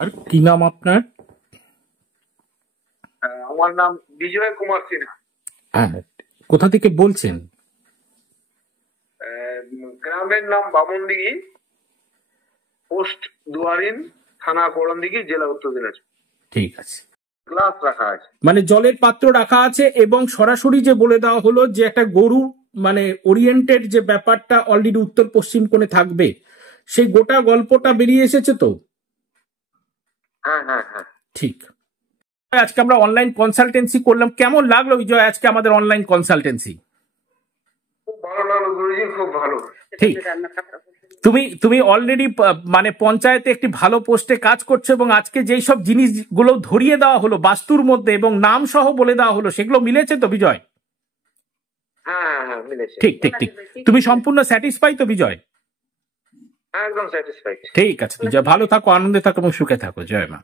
আর কি নাম আপনার? আমার নাম বিজয় কুমার সিনহা। হ্যাঁ, কোথা থেকে বলছেন? গ্রামের নাম বামনদিঘি, পোস্ট দুয়ারিন, থানা করণদিঘি, জেলা উত্তর দিনাজপুর। ঠিক আছে। গ্লাস রাখা আছে, মানে জলের পাত্র রাখা আছে এবং সরাসরি যে বলে দেওয়া হলো যে একটা গরু মানে ওরিয়েন্টেড যে ব্যাপারটা অলরেডি উত্তর পশ্চিম কোণে থাকবে, সেই গোটা গল্পটা বেরিয়ে এসেছে তো? হ্যাঁ হ্যাঁ হ্যাঁ। ঠিক। আজকে আমরা অনলাইন কনসালটেন্সি করলাম, কেমন লাগলো বিজয় আজকে আমাদের অনলাইন কনসালটেন্সি? খুব ভালো লাগলো গুরুজি, খুব ভালো। ঠিক। তুমি অলরেডি মানে পঞ্চায়েতে একটি ভালো পোস্টে কাজ করছো এবং আজকে যেই সব জিনিসগুলো ধরিয়ে দেওয়া হলো বাস্তুর মধ্যে এবং নাম সহ বলে দেওয়া হলো, সেগুলো মিলেছে তো বিজয়? হ্যাঁ হ্যাঁ মিলেছে। ঠিক ঠিক ঠিক। তুমি সম্পূর্ণ স্যাটিসফাই তো বিজয়? একদম স্যাটিসফাইড। ঠিক আছে বিজয়, ভালো থাকো, আনন্দে থাকো এবং সুখে থাকো। জয় মা।